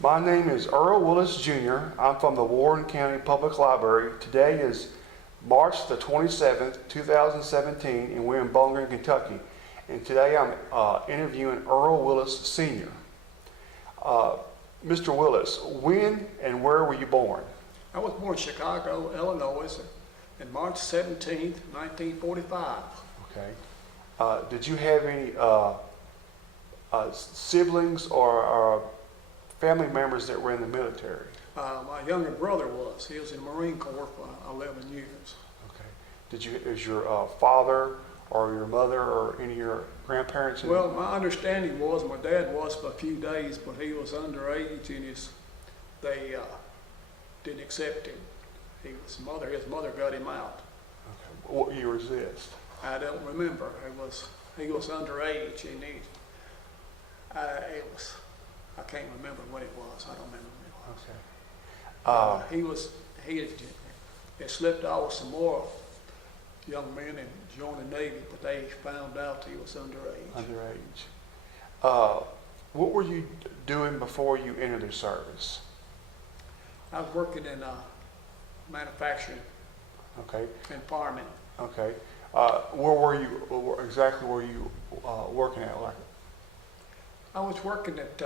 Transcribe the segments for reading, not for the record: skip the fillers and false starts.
My name is Earl Willis Jr. I'm from the Warren County Public Library. Today is March the 27th, 2017, and we're in Bowling Green, Kentucky. And today I'm interviewing Earl Willis Sr. Mr. Willis, when and where were you born? I was born in Chicago, Illinois, on March 17th, 1945. Okay. Did you have any siblings or family members that were in the military? My younger brother was. He was in the Marine Corps for 11 years. Okay. Is your father or your mother or any of your grandparents? Well, my understanding was my dad was for a few days, but he was underage and they didn't accept him. His mother got him out. Okay. What year was this? I don't remember. He was underage and I can't remember what it was. I don't remember what it was. Okay. He had slipped off with some more young men and joined the Navy, but they found out he was underage. Underage. What were you doing before you entered the service? I was working in manufacturing. Okay. And farming. Okay. Where were you? Exactly where you working at? Like. I was working at.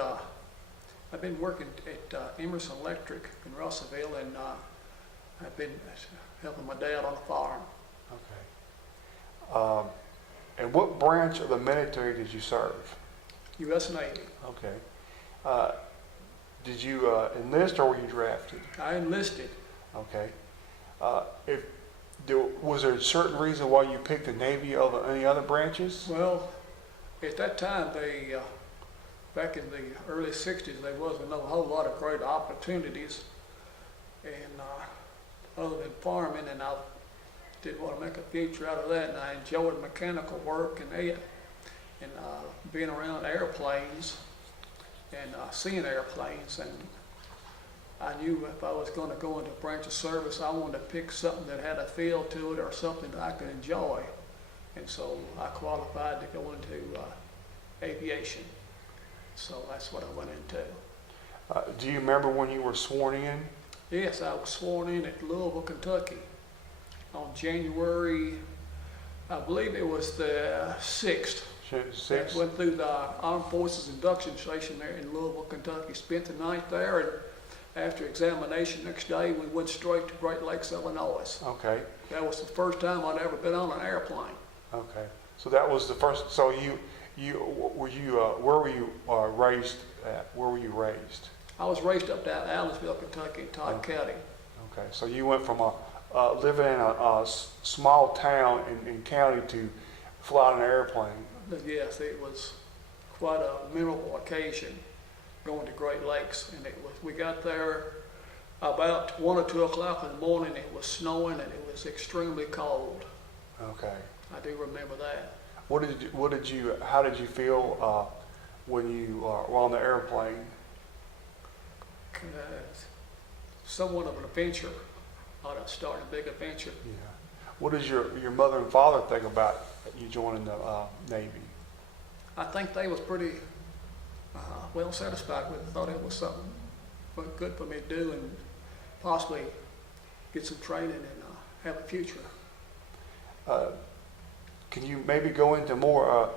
I've been working at Emerson Electric in Russellville, and I've been helping my dad on the farm. Okay. And what branch of the military did you serve? U.S. Navy. Okay. Did you enlist or were you drafted? I enlisted. Okay. Was there a certain reason why you picked the Navy over any other branches? Well, at that time, back in the early 60s, there wasn't a whole lot of great opportunities, and other than farming, and I did want to make a future out of that, and I enjoyed mechanical work and being around airplanes and seeing airplanes, and I knew if I was going to go into a branch of service, I wanted to pick something that had a feel to it or something that I could enjoy, and so I qualified to go into aviation. So that's what I went into. Do you remember when you were sworn in? Yes, I was sworn in at Louisville, Kentucky on January, I believe it was the 6th. I went through the Armed Forces Induction Station there in Louisville, Kentucky, spent the night there, and after examination next day, we went straight to Great Lakes, Illinois. Okay. That was the first time I'd ever been on an airplane. Okay. So that was the first, so where were you raised at? Where were you raised? I was raised up down Allensville, Kentucky, in Todd County. Okay, so you went from living in a small town in county to flying an airplane. Yes, it was quite a memorable occasion going to Great Lakes, and we got there about 1 or 2 o'clock in the morning. It was snowing and it was extremely cold. Okay. I do remember that. How did you feel when you were on the airplane? Somewhat of an adventure. I would start a big adventure. Yeah. What did your mother and father think about you joining the Navy? I think they was pretty well satisfied with it. Thought it was something good for me to do and possibly get some training and have a future. Can you maybe go into more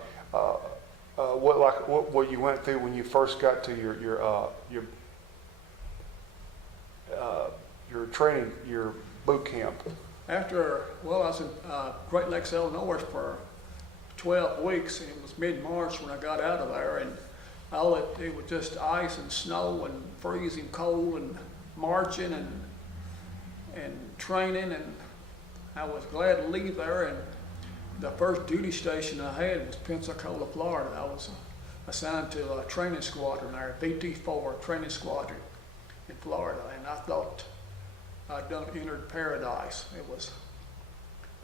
what you went through when you first got to your training, your boot camp? I was in Great Lakes, Illinois for 12 weeks, and it was mid-March when I got out of there, and it was just ice and snow and freezing cold and marching and training, and I was glad to leave there. And the first duty station I had was Pensacola, Florida. I was assigned to a training squadron there, BT-4 training squadron in Florida, and I thought I'd entered paradise. It was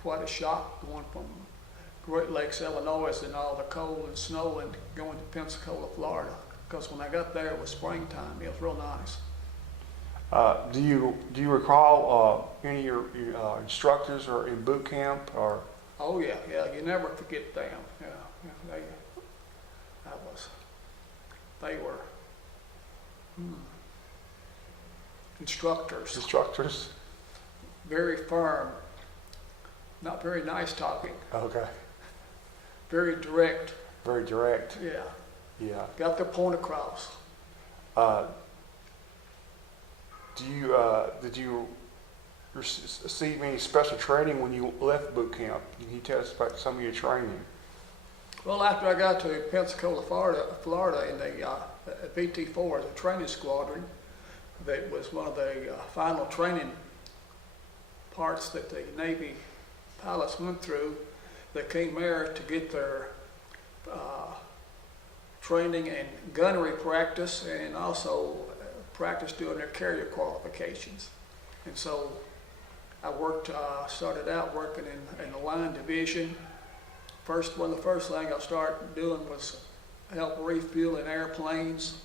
quite a shock going from Great Lakes, Illinois, and all the cold and snow, and going to Pensacola, Florida. Because when I got there, it was springtime. It was real nice. Do you recall any of your instructors or in boot camp or? Oh yeah, you never forget them. Yeah, they were instructors. Instructors? Very firm, not very nice talking, Okay. very direct. Very direct. Yeah, Yeah. got their point across. Did you receive any special training when you left boot camp? Can you tell us about some of your training? Well, after I got to Pensacola, Florida in the VT4, the training squadron, that was one of the final training parts that the Navy pilots went through. They came there to get their training and gunnery practice, and also practice doing their carrier qualifications. And so I started out working in the line division. One of the first things I started doing was help refueling airplanes.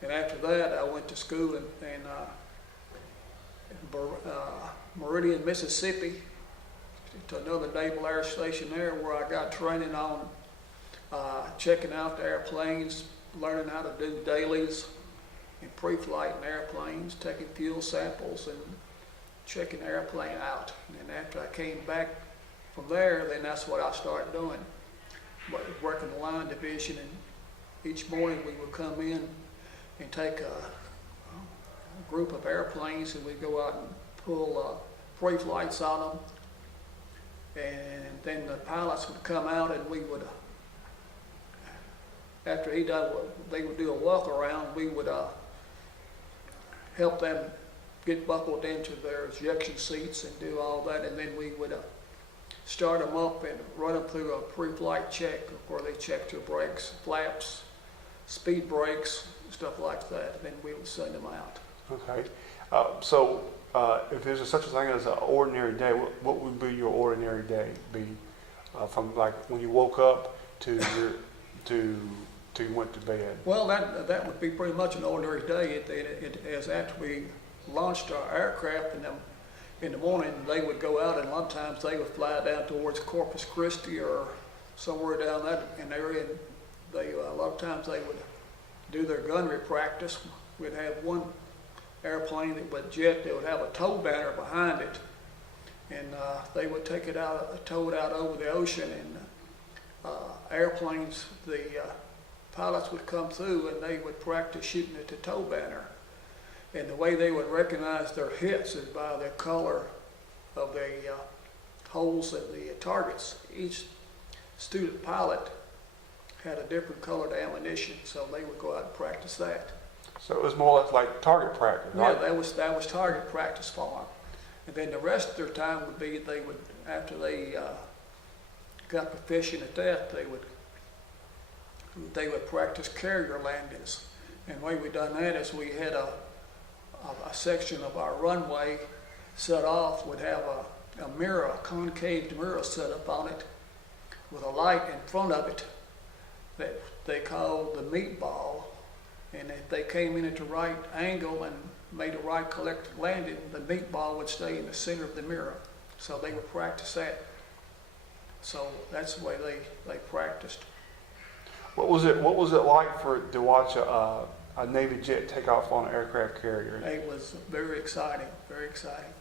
And after that, I went to school in Meridian, Mississippi, to another naval air station there, where I got training on checking out the airplanes, learning how to do dailies in pre-flight in airplanes, taking fuel samples and checking the airplane out. And then after I came back from there, then that's what I started doing, working the line division. And each morning we would come in and take a group of airplanes, and we'd go out and pull pre-flights on them. And then the pilots would come out, and we would, after they would do a walk around, we would help them get buckled into their ejection seats and do all that. And then we would start them up and run them through a pre-flight check, where they checked their brakes, flaps, speed brakes, stuff like that. And then we would send them out. Okay. If there's such a thing as an ordinary day, what would be your ordinary day be? From like when you woke up to you went to bed? Well, that would be pretty much an ordinary day. As after we launched our aircraft in the morning, they would go out, and a lot of times they would fly down towards Corpus Christi or somewhere down that area. And a lot of times they would do their gunnery practice. We'd have one airplane that would jet. They would have a tow banner behind it, and they would take it out, tow it out over the ocean. And airplanes, the pilots would come through, and they would practice shooting at the tow banner. And the way they would recognize their hits is by the color of the holes in the targets. Each student pilot had a different colored ammunition, so they would go out and practice that. So it was more or less like target practice, right? Yeah, that was target practice for them. And then the rest of their time would be, they would, after they got proficient at that, they would practice carrier landings. And the way we done that is we had a section of our runway set off, would have a mirror, a concave mirror set up on it with a light in front of it that they called the meatball. And if they came in at the right angle and made a right collective landing, the meatball would stay in the center of the mirror. So they would practice that. So that's the way they practiced. What was it like to watch a Navy jet take off on an aircraft carrier? It was very exciting, very exciting.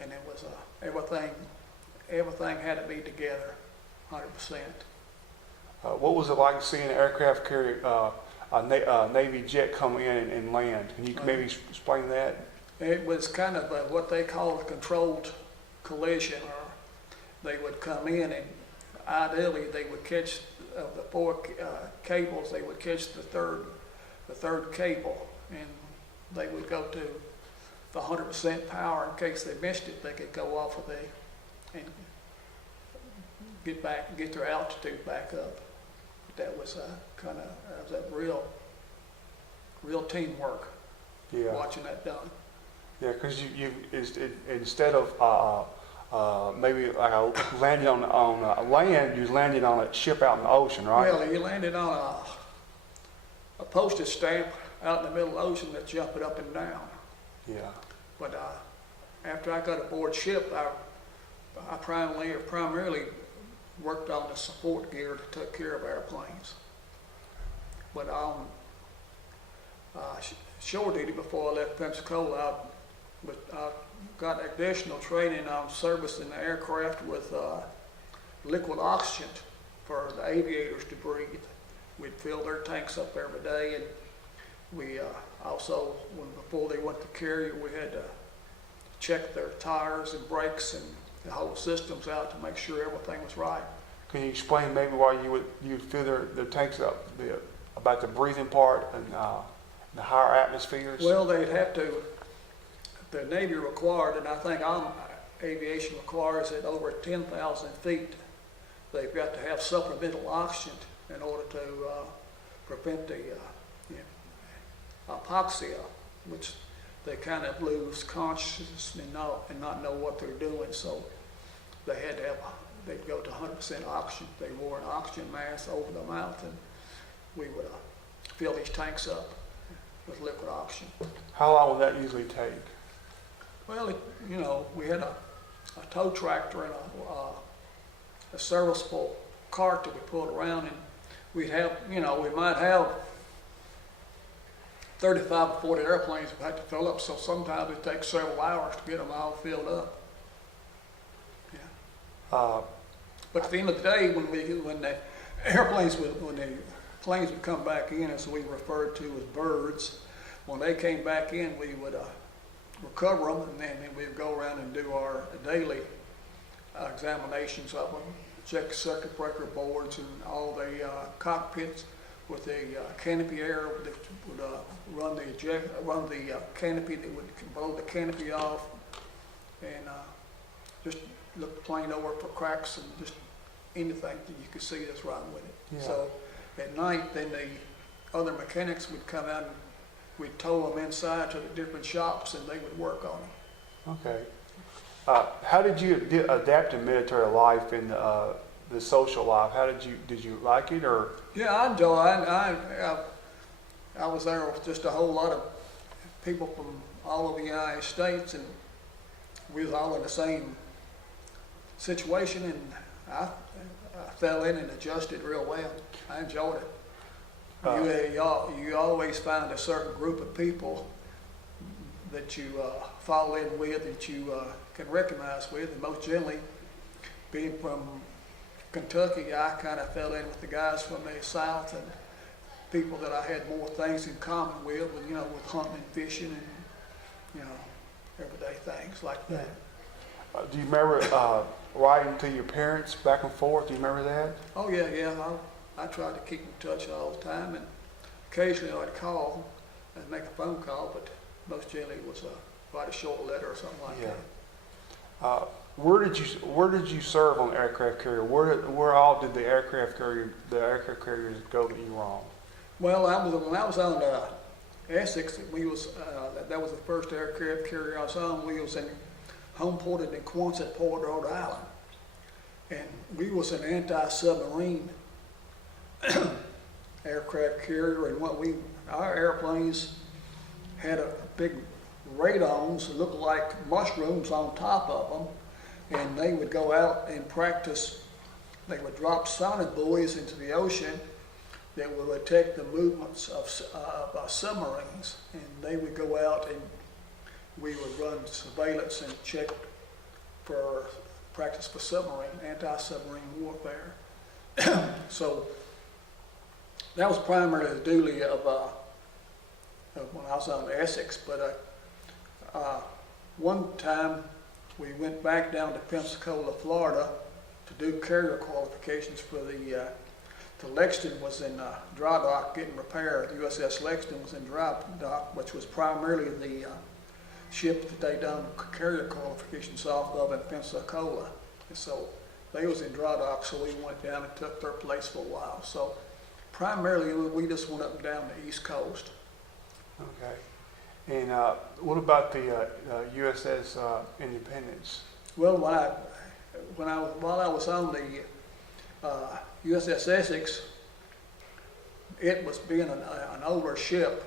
And it was everything had to be together, 100%. What was it like seeing an aircraft carrier, a Navy jet come in and land? Can you maybe explain that? It was kind of what they call a controlled collision, or they would come in, and ideally they would catch the four cables. They would catch the third cable, and they would go to the 100% power. In case they missed it, they could go off of and get their altitude back up. That was real teamwork. Yeah. Watching that done. Yeah, because instead of maybe like landing on land, you landed on a ship out in the ocean, right? Well, you landed on a postage stamp out in the middle of the ocean that's jumping up and down. Yeah. But after I got aboard ship, I primarily worked on the support gear that took care of airplanes. But on shore duty before I left Pensacola. I got additional training on servicing the aircraft with liquid oxygen for the aviators to breathe. We'd fill their tanks up every day, and we also, before they went to carrier, we had to check their tires and brakes and the whole systems out to make sure everything was right. Can you explain maybe why you'd fill their tanks up, about the breathing part and the higher atmospheres? Well, they'd have to, the Navy required, and I think aviation requires it over 10,000 feet, they've got to have supplemental oxygen in order to prevent the hypoxia, which they kind of lose consciousness and not know what they're doing. So they had to have, they'd go to 100% oxygen. They wore an oxygen mask over the mouth, and we would fill these tanks up with liquid oxygen. How long would that usually take? Well, we had a tow tractor and a serviceable cart that we pulled around, and we'd have, we might have 35 or 40 airplanes we had to fill up, so sometimes it takes several hours to get them all filled up. Yeah. But at the end of the day, when the planes would come back in, as we referred to as birds, when they came back in, we would recover them, and then we'd go around and do our daily examinations of them, check circuit breaker boards and all the cockpits with the canopy air that would run the canopy, that would blow the canopy off, and just look the plane over for cracks and just anything that you could see that's wrong with it. Yeah. So at night, then the other mechanics would come out and we'd tow them inside to the different shops, and they would work on them. Okay. How did you adapt to military life and the social life? Did you like it, or? Yeah, I enjoy it. I was there with just a whole lot of people from all over the United States, and we was all in the same situation, and I fell in and adjusted real well. I enjoyed it. You always find a certain group of people that you fall in with, that you can recognize with, and most generally, being from Kentucky, I kind of fell in with the guys from the South, and people that I had more things in common with hunting and fishing and, everyday things like that. Do you remember writing to your parents back and forth? Do you remember that? Oh yeah. I tried to keep in touch all the time, and occasionally I'd call and make a phone call, but most generally it was write a short letter or something like that. Where did you serve on aircraft carrier? Where all did the aircraft carriers go that you were on? Well, when I was on Essex, that was the first aircraft carrier I was on. We was home ported in Quonset, Rhode Island, and we was an anti-submarine aircraft carrier, and our airplanes had a big radomes that looked like mushrooms on top of them, and they would go out and practice. They would drop sonic buoys into the ocean that would detect the movements of submarines, and they would go out and we would run surveillance and check for practice for anti-submarine warfare. So that was primarily the duty of when I was on Essex, but one time we went back down to Pensacola, Florida to do carrier qualifications for the Lexington was in dry dock getting repaired. The USS Lexington was in dry dock, which was primarily the ship that they done carrier qualifications off of in Pensacola. And so they was in dry dock, so we went down and took their place for a while. So primarily we just went up and down the East Coast. Okay. And what about the USS Independence? Well, while I was on the USS Essex, it was being an older ship.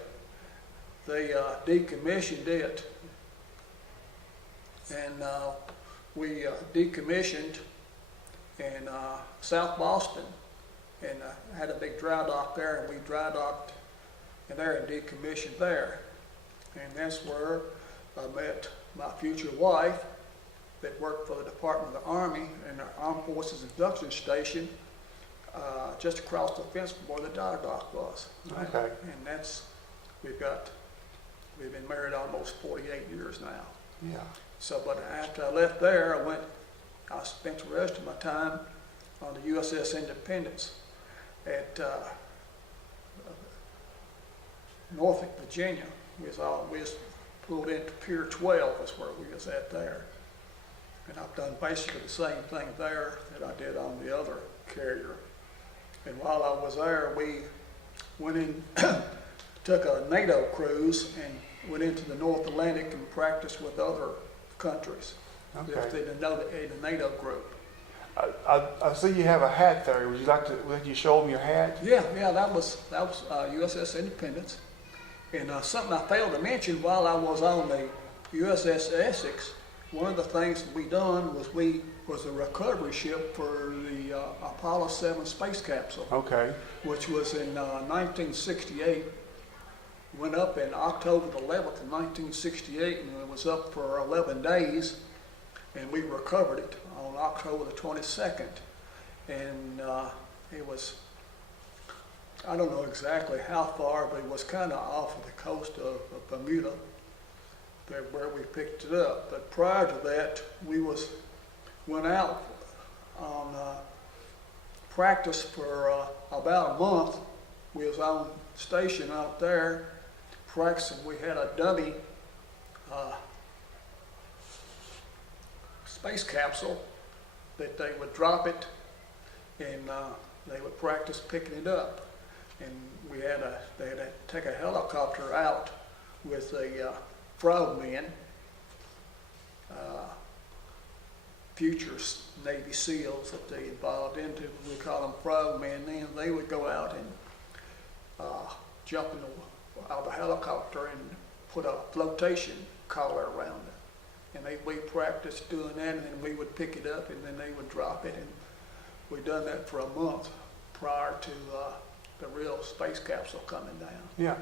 They decommissioned it, and we decommissioned in South Boston, and had a big dry dock there, and we dry docked in there and decommissioned there. And that's where I met my future wife that worked for the Department of the Army and the Armed Forces Induction Station just across the fence from where the dye dock was. Okay. And that's, we've been married almost 48 years now. Yeah. So, but after I left there, I spent the rest of my time on the USS Independence at Norfolk, Virginia. We was pulled into Pier 12 is where we was at there. And I've done basically the same thing there that I did on the other carrier. And while I was there, we went in, took a NATO cruise and went into the North Atlantic and practiced with other countries. Okay. In the NATO group. I see you have a hat there. Would you show them your hat? Yeah, that was USS Independence. And something I failed to mention while I was on the USS Essex, one of the things we done was a recovery ship for the Apollo 7 space capsule. Okay. Which was in 1968. Went up in October the 11th of 1968, and it was up for 11 days, and we recovered it on October the 22nd. And it was, I don't know exactly how far, but it was kind of off of the coast of Bermuda, where we picked it up. But prior to that, we went out on practice for about a month. We was on station out there practicing. We had a dummy space capsule that they would drop it, and they would practice picking it up. And they had to take a helicopter out with the frogmen, future Navy SEALs that they involved into. We call them frogmen then. They would go out and jump out of the helicopter and put a flotation collar around it. And we practiced doing that, and then we would pick it up, and then they would drop it. And we done that for a month prior to the real space capsule coming down. Yeah.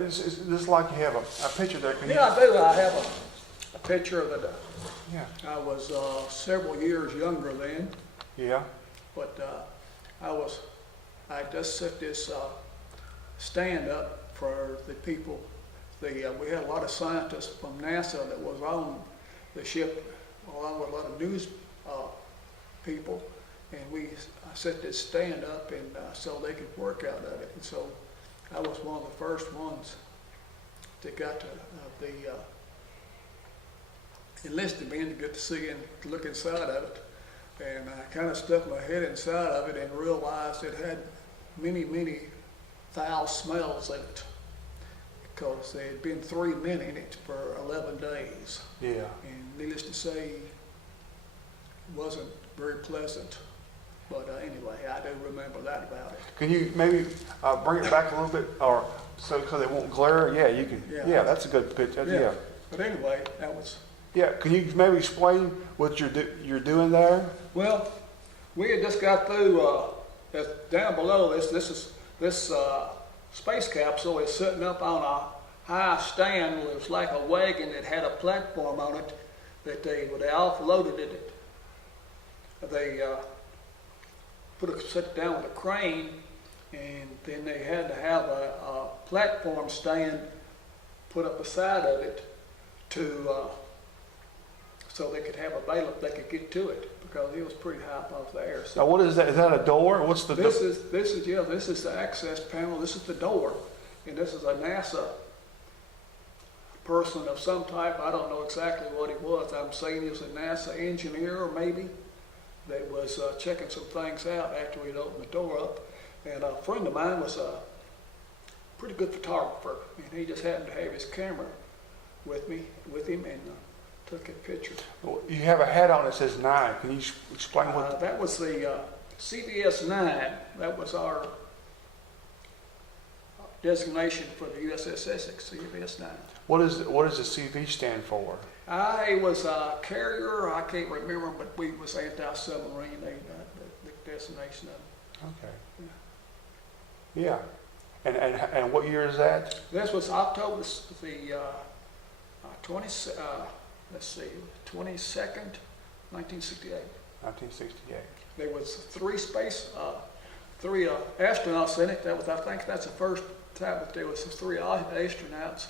It's just like you have a picture there. Yeah, I do. I have a picture of it. Yeah. I was several years younger then, Yeah. but I just set this stand up for the people. We had a lot of scientists from NASA that was on the ship, along with a lot of news people, and I set this stand up and so they could work out of it. And so I was one of the first ones that got to enlisted men to get to see and look inside of it. And I kind of stuck my head inside of it and realized it had many, many foul smells in it, because there had been 3 men in it for 11 days. Yeah. And needless to say, it wasn't very pleasant. But anyway, I do remember that about it. Can you maybe bring it back a little bit, or so because it won't glare? Yeah, you can. Yeah, that's a good picture. Yeah. But anyway, that was. Yeah. Can you maybe explain what you're doing there? Well, we had just got through. Down below this space capsule is sitting up on a high stand. It was like a wagon that had a platform on it that they offloaded it. They set it down with a crane, and then they had to have a platform stand put up beside of it so they could have a bailiff they could get to it, because it was pretty high above the air. So now, what is that? Is that a door? What's the? This is the access panel. This is the door, and this is a NASA person of some type. I don't know exactly what he was. I'm saying he was a NASA engineer, or maybe, that was checking some things out after we'd opened the door up. And a friend of mine was a pretty good photographer, and he just happened to have his camera with him, and took a picture. You have a hat on that says 9. Can you explain what? That was the CVS 9. That was our designation for the USS Essex, CVS 9. What does the CV stand for? It was a carrier. I can't remember, but we was anti-submarine. The designation of it. Okay. Yeah. And what year is that? This was October the let's see, 22nd, 1968. 1968. There was three astronauts in it. I think that's the first time that there was three astronauts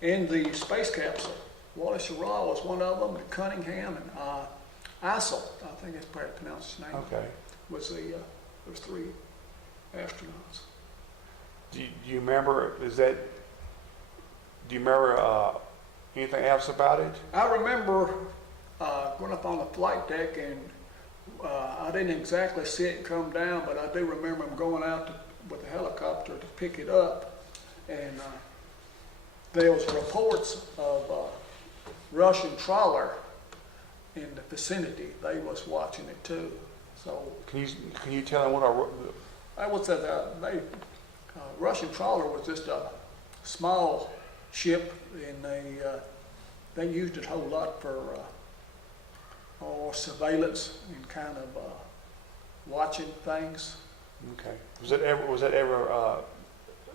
in the space capsule. Willis Earl was one of them, and Cunningham and Earl, I think that's probably pronounced his name. Okay. Was there's three astronauts. Do you remember, anything else about it? I remember going up on the flight deck, and I didn't exactly see it come down, but I do remember them going out with the helicopter to pick it up, and there was reports of Russian trawler in the vicinity. They was watching it too. So Can you tell them what I would say that Russian trawler was just a small ship, and they used it a whole lot for surveillance and kind of watching things. Okay. Was that ever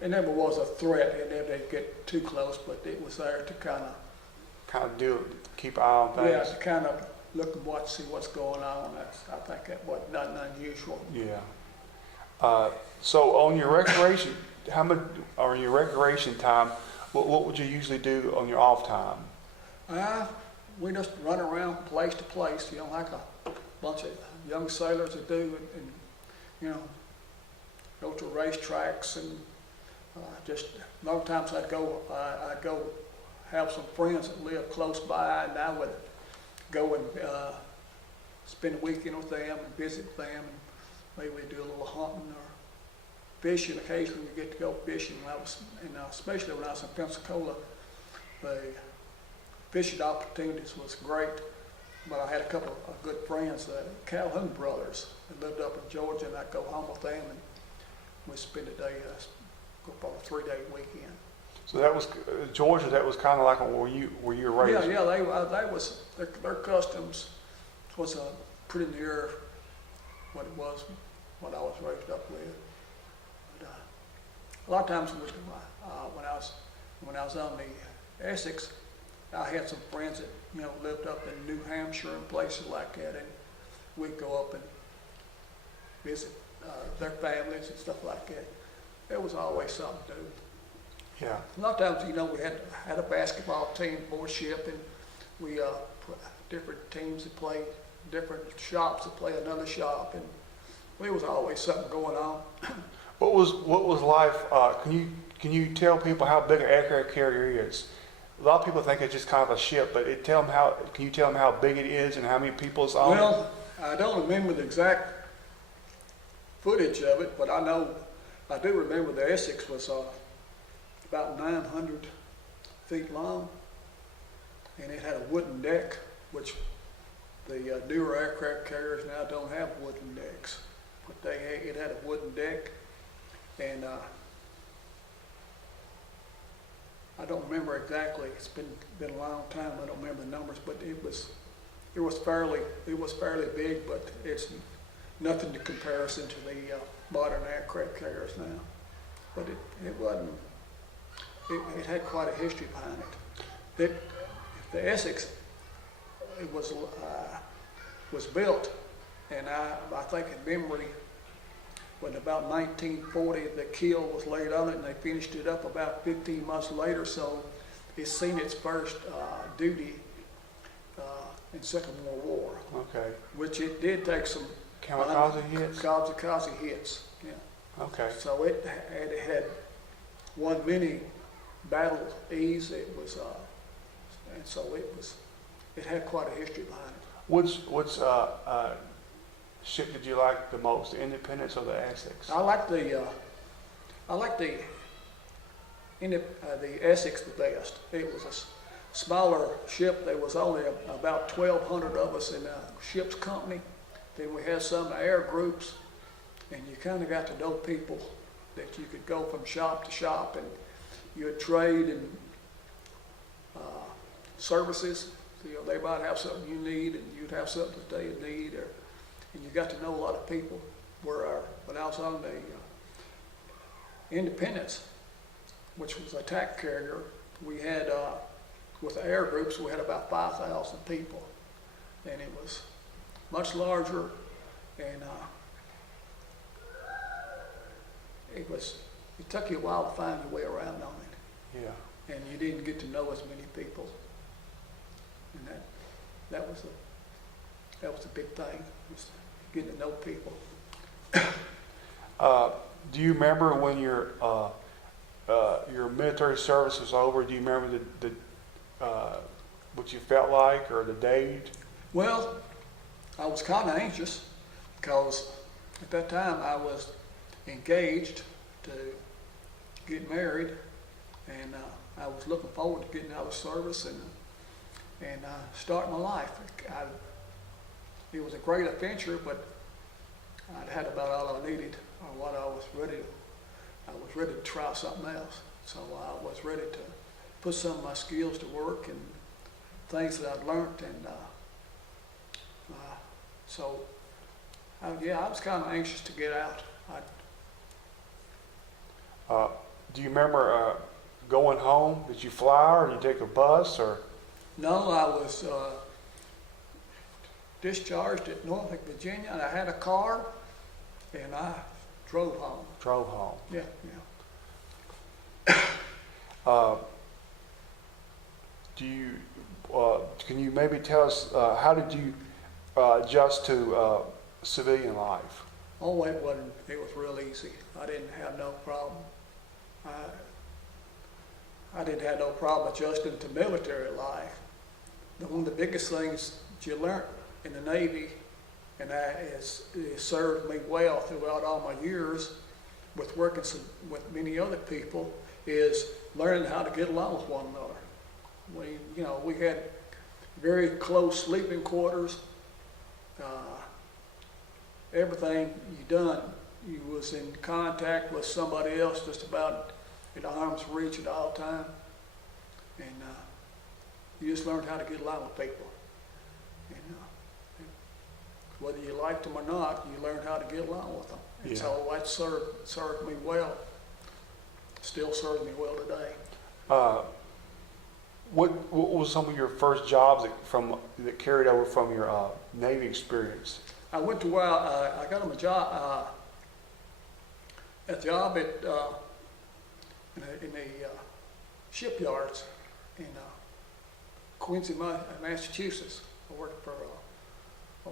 It never was a threat. It never did get too close, but it was there to kind of keep an eye on things? to kind of look and watch, see what's going on. I think that was nothing unusual. Yeah. So on your recreation, on your recreation time, what would you usually do on your off time? We just run around place to place, like a bunch of young sailors that do, and go to racetracks, and just a lot of times I'd go have some friends that live close by, and I would go and spend a weekend with them and visit them, and maybe we'd do a little hunting or fishing. Occasionally we get to go fishing. Especially when I was in Pensacola, the fishing opportunities was great. But I had a couple of good friends, the Calhoun brothers, that lived up in Georgia, and I'd go home with them, and we'd spend a day, go for a 3-day weekend. So that was Georgia. That was kind of like where you were raised. Yeah. Their customs was pretty near what it was what I was raised up with. But, a lot of times when I was on the Essex, I had some friends that lived up in New Hampshire and places like that, and we'd go up and visit their families and stuff like that. There was always something to do. Yeah. A lot of times, we had a basketball team aboard ship, and we different teams that played, different shops that play another shop, and there was always something going on. What was life? Can you tell people how big an aircraft carrier is? A lot of people think it's just kind of a ship, but can you tell them how big it is and how many people it's on? Well, I don't remember the exact footage of it, but I do remember the Essex was about 900 feet long, and it had a wooden deck, which the newer aircraft carriers now don't have wooden decks, but it had a wooden deck, and I don't remember exactly. It's been a long time. I don't remember the numbers, but it was fairly big, but it's nothing to comparison to the modern aircraft carriers now. But it wasn't. It had quite a history behind it. The Essex, it was built, and I think in memory, when about 1940 the keel was laid on it, and they finished it up about 15 months later. So it's seen its first duty in Second World War. Okay. Which it did take some Kamikaze hits. Kamikaze hits. Yeah. Okay. So it had won many battle ease. It was, and so it had quite a history behind it. What's ship did you like the most, the Independence or the Essex? I like the Essex the best. It was a smaller ship. There was only about 1,200 of us in the ship's company. Then we had some air groups, and you kind of got to know people that you could go from shop to shop, and you would trade and services. They might have something you need, and you'd have something that they need, and you got to know a lot of people. When I was on the Independence, which was a attack carrier, we had, with the air groups, we had about 5,000 people. And it was much larger, and it took you a while to find your way around on it. Yeah. And you didn't get to know as many people. And that was a big thing, was getting to know people. Do you remember when your military service was over? Do you remember what you felt like or the date? Well, I was kind of anxious because at that time I was engaged to get married, and I was looking forward to getting out of service and starting my life. It was a great adventure, but I'd had about all I needed, or what I was ready to try something else. So I was ready to put some of my skills to work and things that I'd learned, and I was kind of anxious to get out. Do you remember going home? Did you fly or did you take a bus or? No, I was discharged at Norfolk, Virginia, and I had a car, and I drove home. Drove home. Yeah. Can you maybe tell us how did you adjust to civilian life? Oh, it was real easy. I didn't have no problem. I didn't have no problem adjusting to military life. One of the biggest things that you learn in the Navy, and that it served me well throughout all my years with working with many other people, is learning how to get along with one another. We had very close sleeping quarters. Everything you done, you was in contact with somebody else just about at arm's reach at all time. And you just learned how to get along with people. And whether you liked them or not, you learned how to get along with them. And so that served me well. Still serves me well today. What was some of your first jobs that carried over from your Navy experience? I went to where I got him a job in the shipyards in Quincy, Massachusetts. I worked for I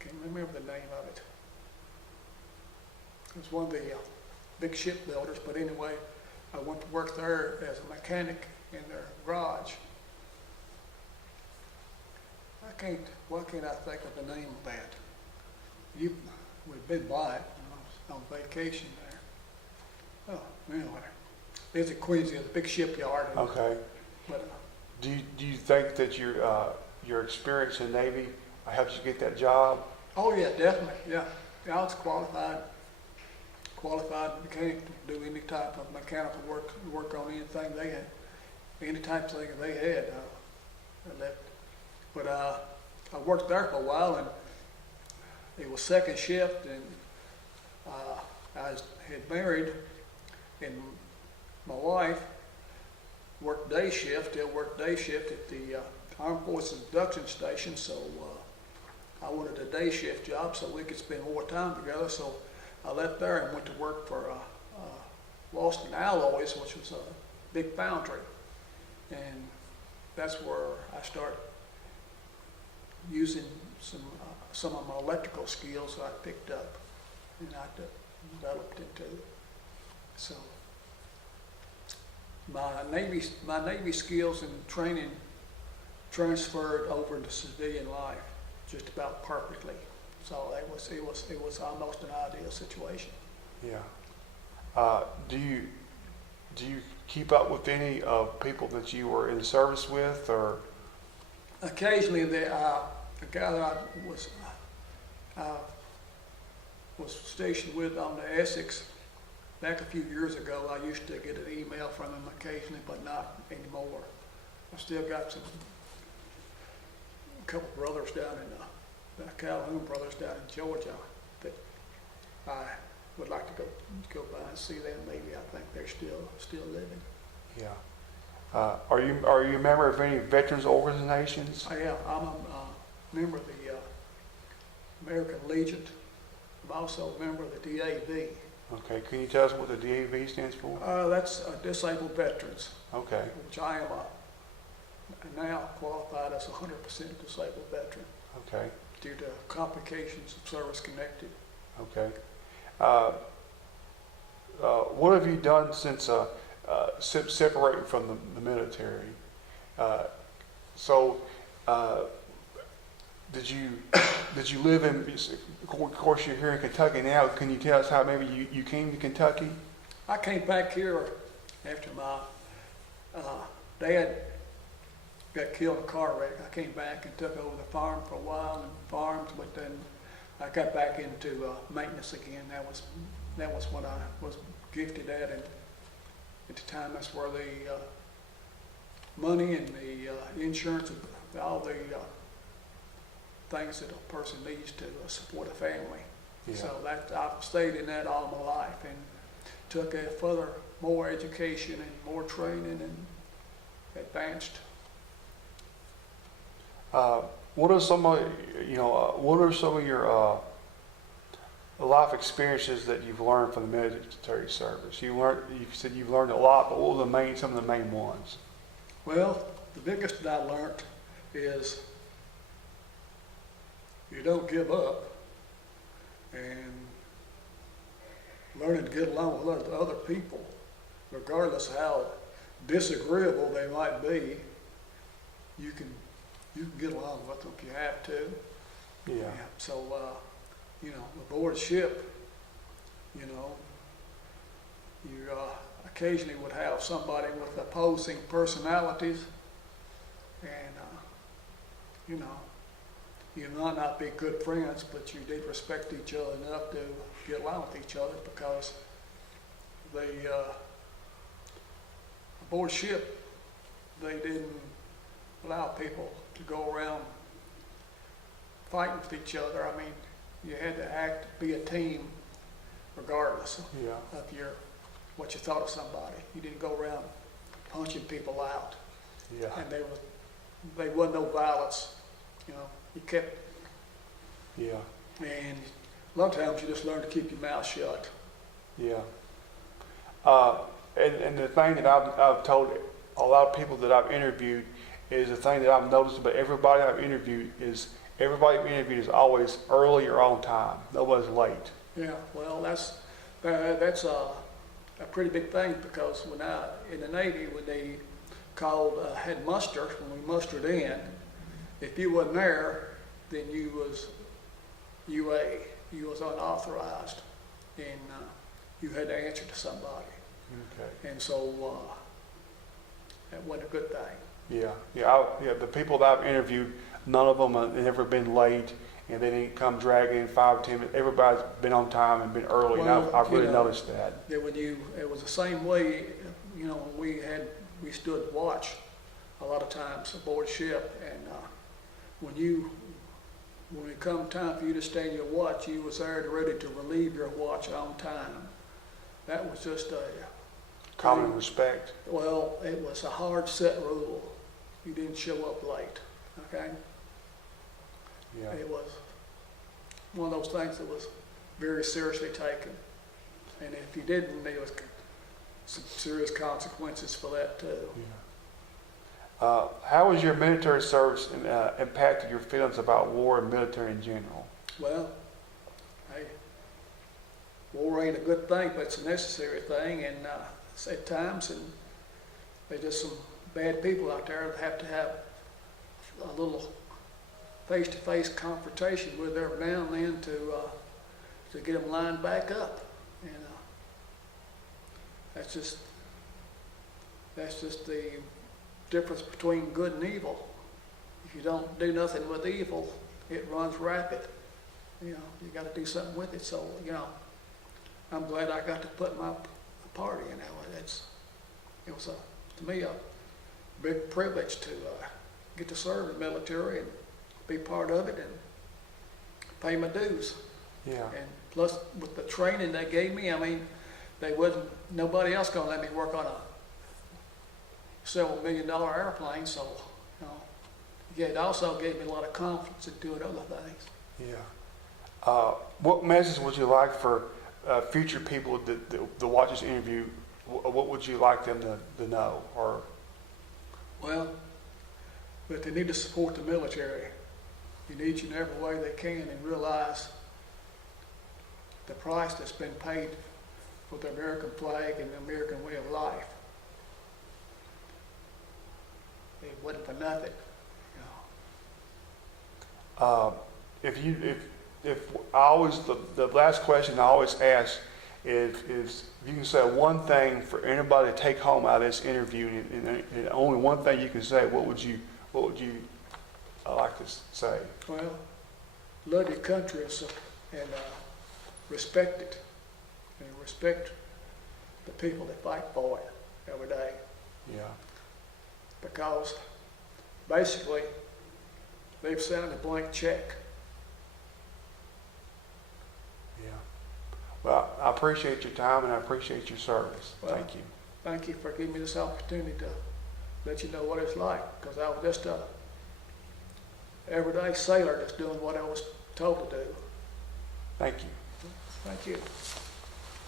can't remember the name of it. It was one of the big shipbuilders, but anyway, I went to work there as a mechanic in their garage. Why can't I think of the name of that? We've been by it. I was on vacation there. Oh, anyway. There's a Quincy, a big shipyard. Okay. But, do you think that your experience in Navy helps you get that job? Oh yeah, definitely. Yeah. I was qualified mechanic to do any type of mechanical work on anything they had, any type of thing they had. I left. But I worked there for a while, and it was second shift, and I had married, and my wife worked day shift, still worked day shift at the Armed Forces Induction Station, so I wanted a day shift job so we could spend more time together, so I left there and went to work for Boston Alloys, which was a big foundry, and that's where I started using some of my electrical skills I picked up and I developed into. So my Navy skills and training transferred over into civilian life just about perfectly. So it was almost an ideal situation. Yeah. Do you keep up with any people that you were in service with, or? Occasionally, the guy that I was stationed with on the Essex back a few years ago, I used to get an email from him occasionally, but not anymore. I still got a couple brothers down in the Calhoun brothers down in Georgia that I would like to go by and see them. Maybe I think they're still living. Yeah. Are you a member of any veterans organizations? I am. I'm a member of the American Legion. I'm also a member of the DAV. Okay. Can you tell us what the DAV stands for? That's Disabled Veterans, Okay. which I am now qualified as a 100% disabled veteran Okay. due to complications of service connected. Okay. What have you done since separating from the military? So, did you live in? Of course, you're here in Kentucky now. Can you tell us how maybe you came to Kentucky? I came back here after my dad got killed in a car wreck. I came back and took over the farm for a while and farmed, but then I got back into maintenance again. That was what I was gifted at, and at the time that's where the money and the insurance and all the things that a person needs to support a family. Yeah. So I've stayed in that all my life and took a further more education and more training and advanced. What are some of your life experiences that you've learned from the military service? You said you've learned a lot, but what were some of the main ones? Well, the biggest that I learned is you don't give up, and learning to get along with other people, regardless of how disagreeable they might be, you can get along with them if you have to. Yeah. So, aboard ship, you occasionally would have somebody with opposing personalities, and, you might not be good friends, but you did respect each other enough to get along with each other, because aboard ship, they didn't allow people to go around fighting with each other. I mean, you had to be a team regardless of what you thought of somebody. You didn't go around punching people out. Yeah. And there wasn't no violence. You kept. Yeah. And a lot of times you just learn to keep your mouth shut. Yeah. And the thing that I've told a lot of people that I've interviewed is the thing that I've noticed about everybody I've interviewed is always early or on time. Nobody's late. Yeah, well, that's a pretty big thing, because when in the Navy, when they had muster, when we mustered in, if you wasn't there, then you was UA, you was unauthorized, and you had to answer to somebody. Okay. And so that wasn't a good thing. Yeah. The people that I've interviewed, none of them have ever been late, and they didn't come dragging in 5 or 10 minutes. Everybody's been on time and been early, Well, and I've really noticed that. That it was the same way, when we stood watch a lot of times aboard ship, and when it come time for you to stand your watch, you was there ready to relieve your watch on time. That was just a Common respect. Well, it was a hard set rule. You didn't show up late. Okay. Yeah. It was one of those things that was very seriously taken, and if you didn't, there was some serious consequences for that too. Yeah. How has your military service impacted your feelings about war and military in general? Well, hey, war ain't a good thing, but it's a necessary thing, and at times, and there's just some bad people out there that have to have a little face-to-face confrontation with them now and then to get them lined back up, and that's just the difference between good and evil. If you don't do nothing with evil, it runs rapid. You got to do something with it. So I'm glad I got to put my part in. It was to me a big privilege to get to serve in the military and be part of it and pay my dues. Yeah. And Plus, with the training they gave me, I mean, nobody else gonna let me work on a several $1 million airplane, so, you know. Yeah, it also gave me a lot of confidence in doing other things. Yeah. What message would you like for future people that watch this interview? What would you like them to know? Or Well, but they need to support the military in each and every way they can and realize the price that's been paid for the American flag and the American way of life. It wasn't for nothing, you know. if I always the last question I always ask is if you can say one thing for anybody to take home out of this interview, and only one thing you can say, what would you like to say? Well, love your country and respect it, and respect the people that fight for it every day. Yeah. Because basically they've signed a blank check. Yeah. Well, I appreciate your time and I appreciate your service. Well, Thank you. Thank you for giving me this opportunity to let you know what it's like, because I was just a everyday sailor that's doing what I was told to do. Thank you. Thank you.